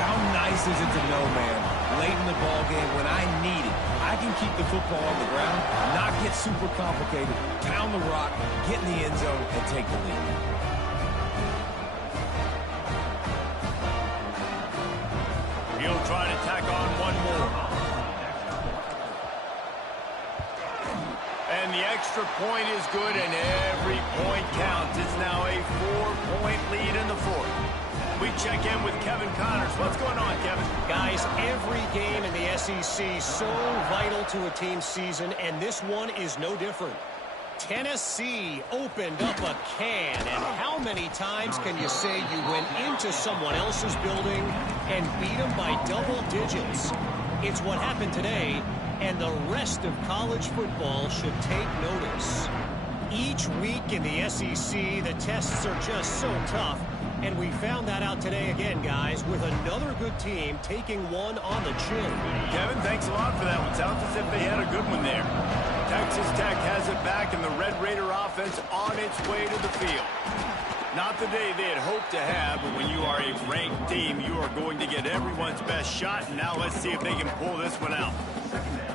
How nice is it to know, man, late in the ball game when I need it, I can keep the football on the ground, not get super complicated, pound the rock, get in the end zone, and take the lead. He'll try to tack on one more. And the extra point is good, and every point counts. It's now a 4-point lead in the fourth. We check in with Kevin Connors. What's going on, Kevin? Guys, every game in the SEC so vital to a team's season, and this one is no different. Tennessee opened up a can, and how many times can you say you went into someone else's building and beat them by double digits? It's what happened today, and the rest of college football should take notice. Each week in the SEC, the tests are just so tough. And we found that out today again, guys, with another good team taking one on the chin. Kevin, thanks a lot for that one. Sounds as if they had a good one there. Texas Tech has it back, and the Red Raider offense on its way to the field. Not the day they had hoped to have, but when you are a ranked team, you are going to get everyone's best shot, and now let's see if they can pull this one out.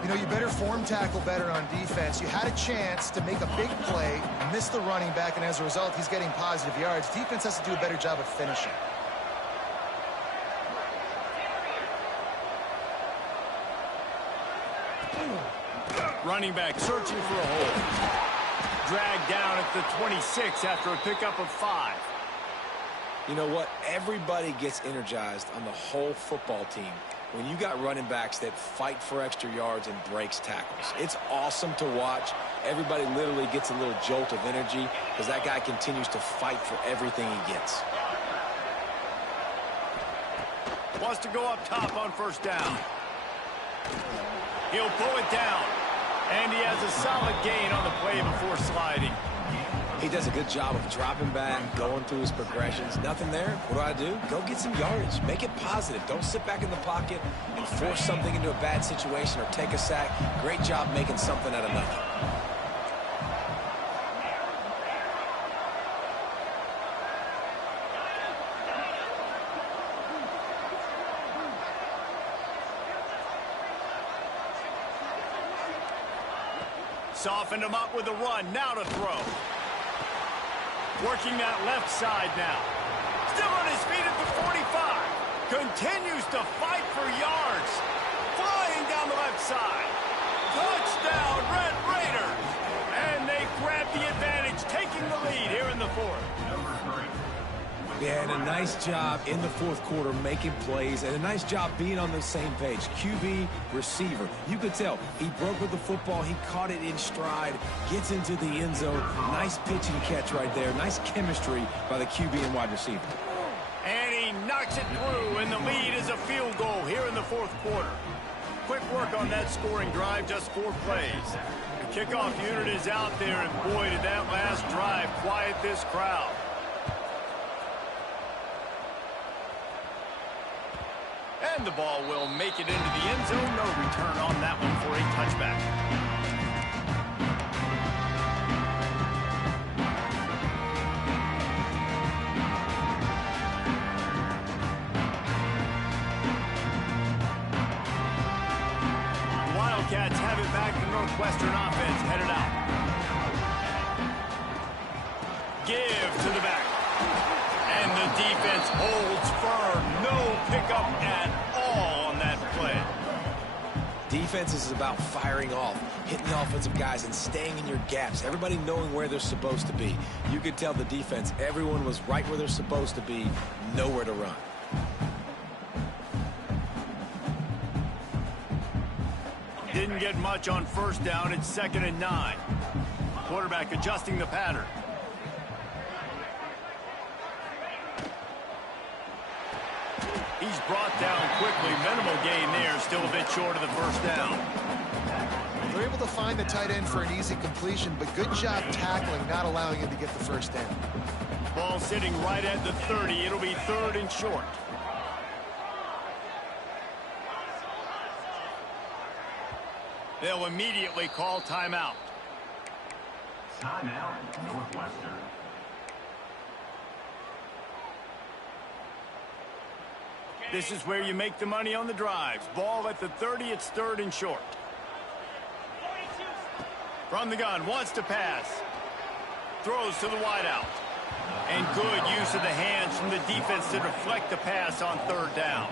You know, you better form tackle better on defense. You had a chance to make a big play, miss the running back, and as a result, he's getting positive yards. Defense has to do a better job of finishing. Running back searching for a hole. Dragged down at the 26 after a pickup of 5. You know what? Everybody gets energized on the whole football team when you got running backs that fight for extra yards and breaks tackles. It's awesome to watch. Everybody literally gets a little jolt of energy because that guy continues to fight for everything he gets. Wants to go up top on first down. He'll pull it down. And he has a solid gain on the play before sliding. He does a good job of dropping back, going through his progressions. Nothing there. What do? Go get some yardage. Make it positive. Don't sit back in the pocket and force something into a bad situation or take a sack. Great job making something out of nothing. Softened him up with a run. Now to throw. Working that left side now. Still on his feet at the 45. Continues to fight for yards. Flying down the left side. Touchdown, Red Raiders. And they grab the advantage, taking the lead here in the fourth. Yeah, and a nice job in the fourth quarter making plays, and a nice job being on the same page. QB, receiver. You could tell he broke with the football. He caught it in stride, gets into the end zone. Nice pitch and catch right there. Nice chemistry by the QB and wide receiver. And he knocks it through, and the lead is a field goal here in the fourth quarter. Quick work on that scoring drive, just 4 plays. The kickoff unit is out there, and boy, did that last drive quiet this crowd. And the ball will make it into the end zone. No return on that one for a touchback. The Wildcats have it back. The Northwestern offense headed out. Give to the back. And the defense holds firm. No pickup at all on that play. Defense is about firing off, hitting the offensive guys, and staying in your gaps. Everybody knowing where they're supposed to be. You could tell the defense, everyone was right where they're supposed to be, nowhere to run. Didn't get much on first down. It's 2nd and 9. Quarterback adjusting the pattern. He's brought down quickly. Minimal gain there. Still a bit short of the first down. They're able to find the tight end for an easy completion, but good job tackling, not allowing him to get the first down. Ball sitting right at the 30. It'll be 3rd and short. They'll immediately call timeout. Timeout, Northwestern. This is where you make the money on the drives. Ball at the 30. It's 3rd and short. From the gun, wants to pass. Throws to the wideout. And good use of the hands from the defense to deflect the pass on 3rd down.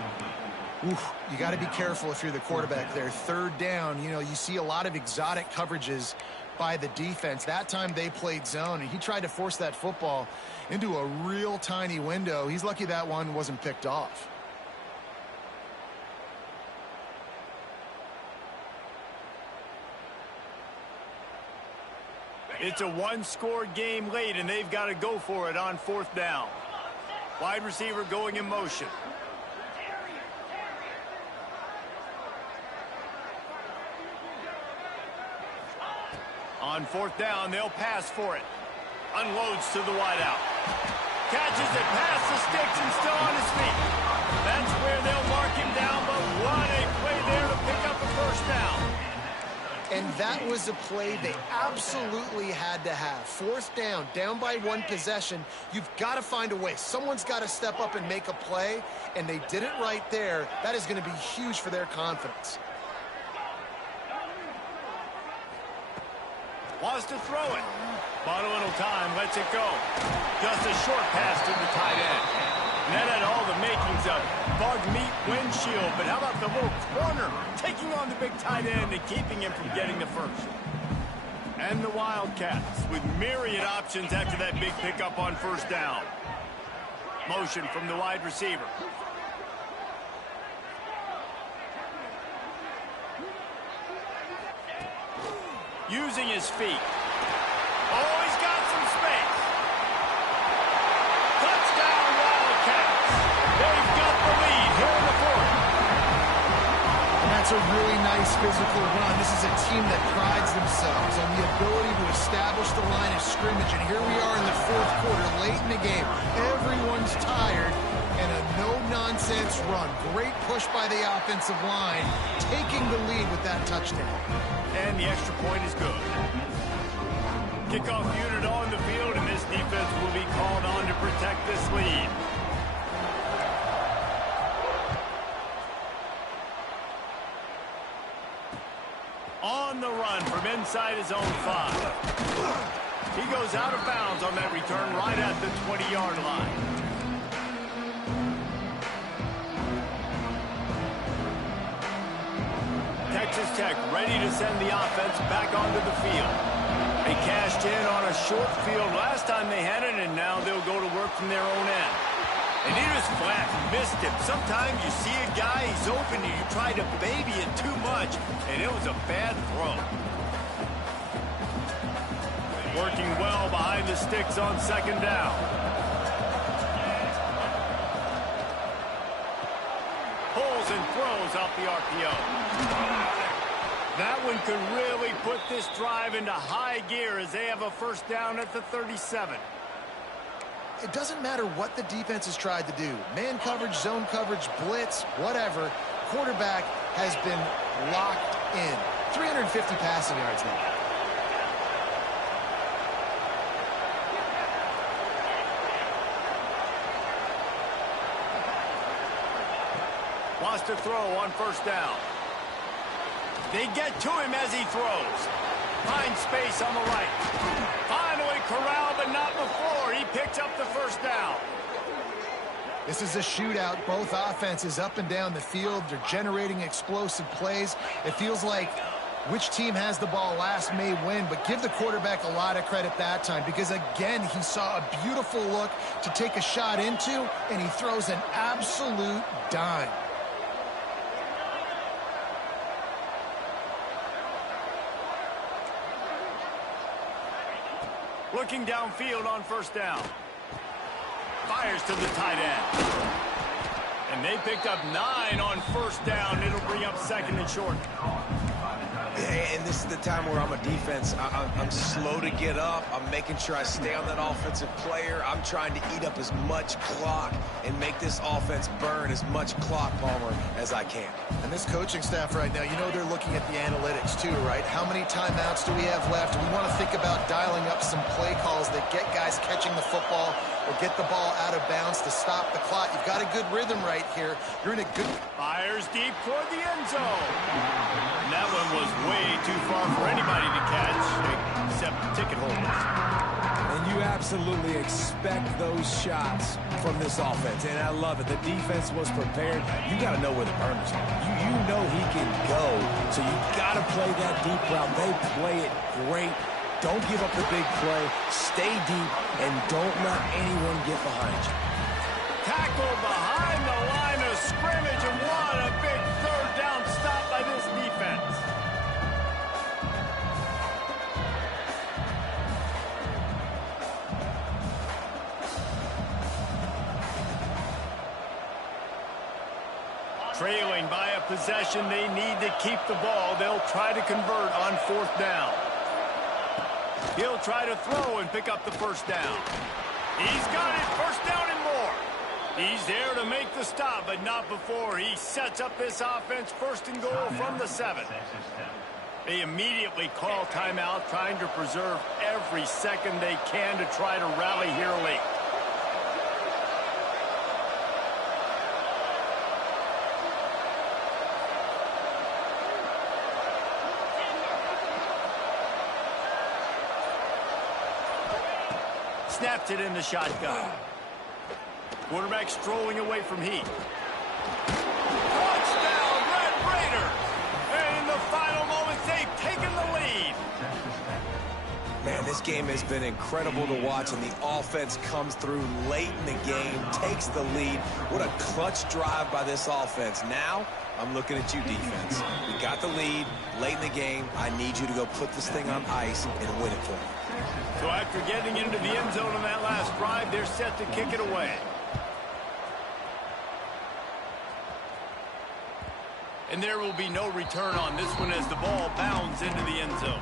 Oof, you got to be careful if you're the quarterback there. 3rd down, you know, you see a lot of exotic coverages by the defense. That time they played zone, and he tried to force that football into a real tiny window. He's lucky that one wasn't picked off. It's a 1-score game late, and they've got to go for it on 4th down. Wide receiver going in motion. On 4th down, they'll pass for it. Unloads to the wideout. Catches it past the sticks and still on his feet. That's where they'll mark him down, but what a play there to pick up the first down. And that was a play they absolutely had to have. Fourth down, down by one possession. You've got to find a way. Someone's got to step up and make a play, and they did it right there. That is going to be huge for their confidence. Wants to throw it. Bought a little time, lets it go. Just a short pass to the tight end. And that had all the makings of bug meat windshield. But how about the little corner taking on the big tight end and keeping him from getting the first? And the Wildcats with myriad options after that big pickup on first down. Motion from the wide receiver. Using his feet. Oh, he's got some space. Touchdown, Wildcats. They've got the lead here in the fourth. And that's a really nice physical run. This is a team that prides themselves on the ability to establish the line of scrimmage. And here we are in the fourth quarter, late in the game. Everyone's tired. And a no-nonsense run. Great push by the offensive line, taking the lead with that touchdown. And the extra point is good. Kickoff unit on the field, and this defense will be called on to protect this lead. On the run from inside his own 5. He goes out of bounds on that return right at the 20-yard line. Texas Tech ready to send the offense back onto the field. They cashed in on a short field last time they had it, and now they'll go to work from their own end. And he was flat, missed him. Sometimes you see a guy, he's open, and you try to baby it too much, and it was a bad throw. Working well behind the sticks on second down. Pulls and throws off the RPO. That one could really put this drive into high gear as they have a first down at the 37. It doesn't matter what the defense has tried to do. Man coverage, zone coverage, blitz, whatever. Quarterback has been locked in. 350 passing yards now. Wants to throw on first down. They get to him as he throws. Finds space on the right. Finally corralled, but not before. He picks up the first down. This is a shootout. Both offenses up and down the field. They're generating explosive plays. It feels like which team has the ball last may win, but give the quarterback a lot of credit that time because, again, he saw a beautiful look to take a shot into, and he throws an absolute dime. Looking downfield on first down. Fires to the tight end. And they picked up 9 on first down. It'll bring up second and short. And this is the time where I'm a defense. I'm slow to get up. I'm making sure I stay on that offensive player. I'm trying to eat up as much clock and make this offense burn as much clock, Palmer, as I can. And this coaching staff right now, you know they're looking at the analytics too, right? How many timeouts do we have left? We want to think about dialing up some play calls that get guys catching the football or get the ball out of bounds to stop the clock. You've got a good rhythm right here. You're in a good... Fires deep toward the end zone. And that one was way too far for anybody to catch, except ticket holders. And you absolutely expect those shots from this offense, and I love it. The defense was prepared. You got to know where the burners are. You know he can go, so you got to play that deep route. They play it great. Don't give up the big play. Stay deep, and don't let anyone get behind you. Tackle behind the line of scrimmage, and what a big third down stop by this defense. Trailing by a possession, they need to keep the ball. They'll try to convert on fourth down. He'll try to throw and pick up the first down. He's got it, first down and more. He's there to make the stop, but not before he sets up this offense first and goal from the 7. They immediately call timeout, trying to preserve every second they can to try to rally here late. Snaps it in the shotgun. Quarterback strolling away from Heath. Touchdown, Red Raiders! And in the final moments, they've taken the lead. Man, this game has been incredible to watch, and the offense comes through late in the game, takes the lead. What a clutch drive by this offense. Now, I'm looking at you, defense. We got the lead late in the game. I need you to go put this thing on ice and win it for me. So after getting into the end zone on that last drive, they're set to kick it away. And there will be no return on this one as the ball bounds into the end zone.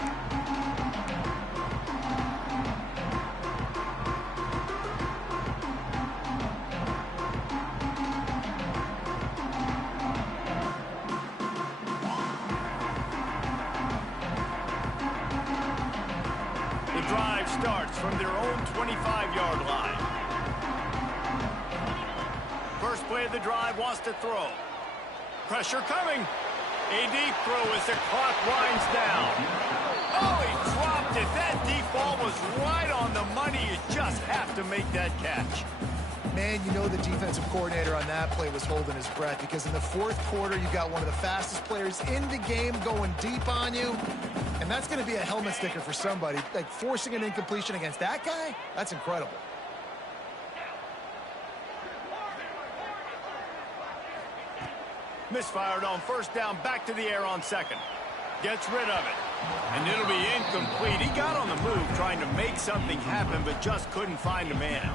The drive starts from their own 25-yard line. First play of the drive, wants to throw. Pressure coming. A deep throw as the clock winds down. Oh, he dropped it. That deep ball was right on the money. You just have to make that catch. Man, you know the defensive coordinator on that play was holding his breath, because in the fourth quarter, you got one of the fastest players in the game going deep on you. And that's going to be a helmet sticker for somebody. Like, forcing an incompletion against that guy, that's incredible. Misfired on first down, back to the air on second. Gets rid of it. And it'll be incomplete. He got on the move trying to make something happen, but just couldn't find a man.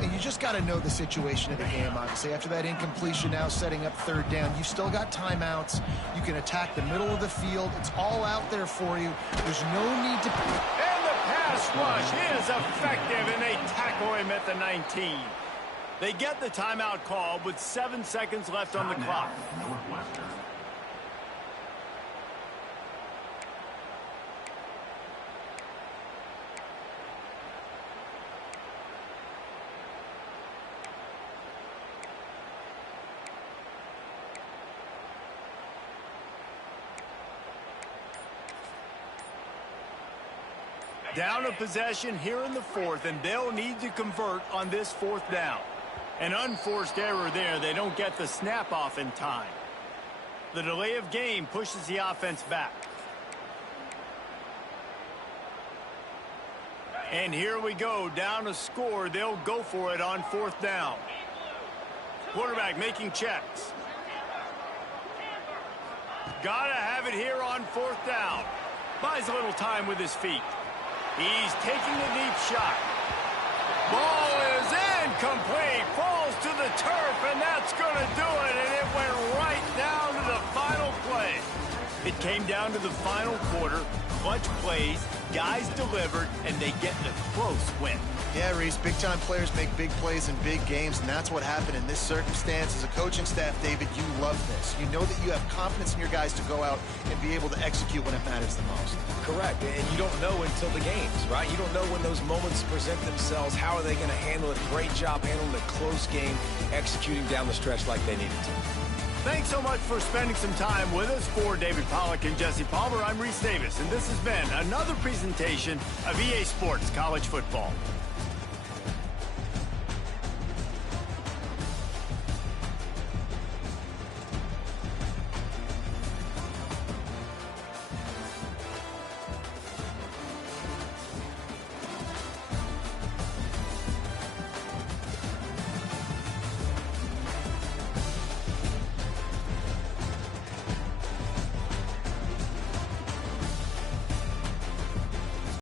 And you just got to know the situation of the game, obviously. After that incompletion, now setting up third down, you've still got timeouts. You can attack the middle of the field. It's all out there for you. There's no need to... And the pass rush is effective, and they tackle him at the 19. They get the timeout call with 7 seconds left on the clock. Down a possession here in the fourth, and they'll need to convert on this fourth down. An unforced error there. They don't get the snap off in time. The delay of game pushes the offense back. And here we go. Down a score. They'll go for it on fourth down. Quarterback making checks. Gotta have it here on fourth down. Buys a little time with his feet. He's taking a deep shot. Ball is incomplete. Falls to the turf, and that's going to do it. And it went right down to the final play. It came down to the final quarter. Clutch plays, guys delivered, and they get a close win. Yeah, Reese, big-time players make big plays in big games, and that's what happened in this circumstance. As a coaching staff, David, you love this. You know that you have confidence in your guys to go out and be able to execute when it matters the most. Correct, and you don't know until the games, right? You don't know when those moments present themselves. How are they going to handle it? Great job handling a close game, executing down the stretch like they needed to. Thanks so much for spending some time with us. For David Pollack and Jesse Palmer, I'm Reese Davis, and this has been another presentation of EA Sports College Football.